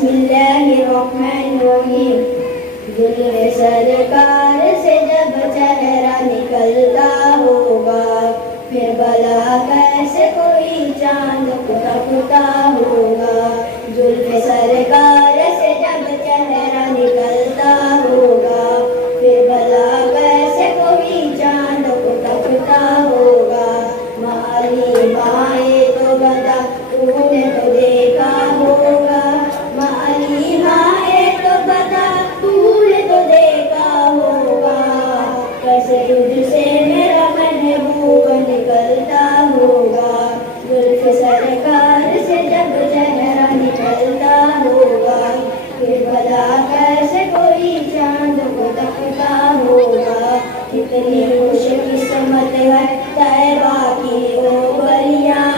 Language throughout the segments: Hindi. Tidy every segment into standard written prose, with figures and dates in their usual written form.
बिस्मिल्लाहिर्रहमानिर्रहीम। जुल्फ़े सरकार से जब चेहरा निकलता होगा, फिर भला कैसे कोई चांद को तकता होगा। जुल्फ़े सरकार से जब चेहरा निकलता होगा, फिर भला कैसे कोई चांद को तकता होगा। माली माए तो बता तूने तो देखा होगा, माली माए तो बता तूने तो देखा होगा। कैसे तुझसे मेरा महबूब निकलता होगा। जुल्फ़े सरकार से जब चेहरा निकलता होगा, फिर भला कैसे कोई चांद को तकता होगा। कितनी खुशकिस्मत है तैबा की ओ गलियां,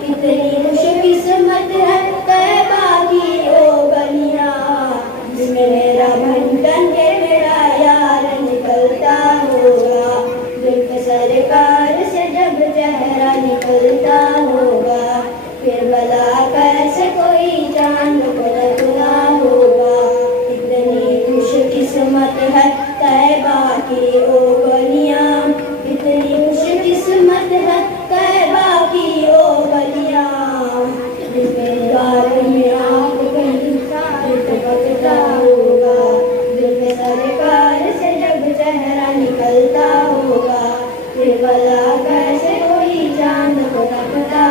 कितनी खुशकिस्मत है तैबा की ओ गलियां, जिसमें मेरा बंटन के मेरा यार निकलता होगा। जुल्फ़े सरकार से जब चेहरा निकलता होगा, फिर भला कैसे कोई चांद को तकता होगा। कितनी खुशकिस्मत है तैबा की ओ गलियां, कितनी खुशकिस्मत है तैबा की ओ गलियां, जिसमें यार में आप कहीं तकता होगा। जुल्फ़े सरकार से जब चेहरा निकलता होगा, फिर भला कैसे कोई चांद को तकता